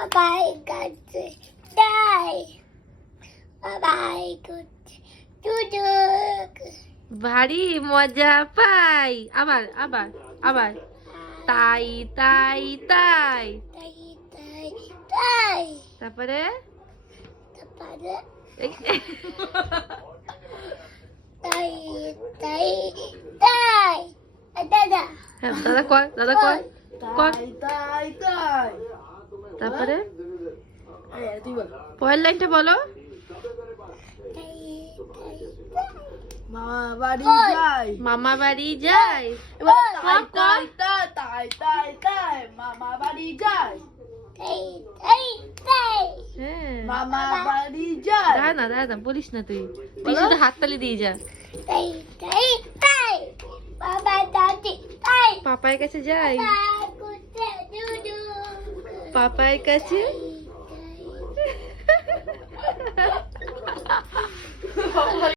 বাবাই কাছে তাই বাবাই করছে দুদুক ভারী মজা পাই। আবার আবার আবার তাই তাই তাই। তাই তাই তাই তারপরে তারপরে এই, তাই তাই তাই দাদা হ্যাঁ, দাদা কর দাদা কর কর। তাই তাই তারপরে তুই বল। পরের লাইনটা বলো। তাই তাই মামা বাড়ি যাই। মামা বাড়ি যায়। এবার কর, তাই কর। তাই তাই তাই তাই মামা বাড়ি যাই। তাই তাই তাই হ্যাঁ, মামা বাড়ি যাই। দাঁড়া না দাঁড়া না, বলিস না তুই, তুই শুধু হাততালি দিয়ে যা। তাই তাই তাই বাবা দাদি তাই পাপার কাছে যাই, বাবা করছে দুদুক পাপার কাছে তাই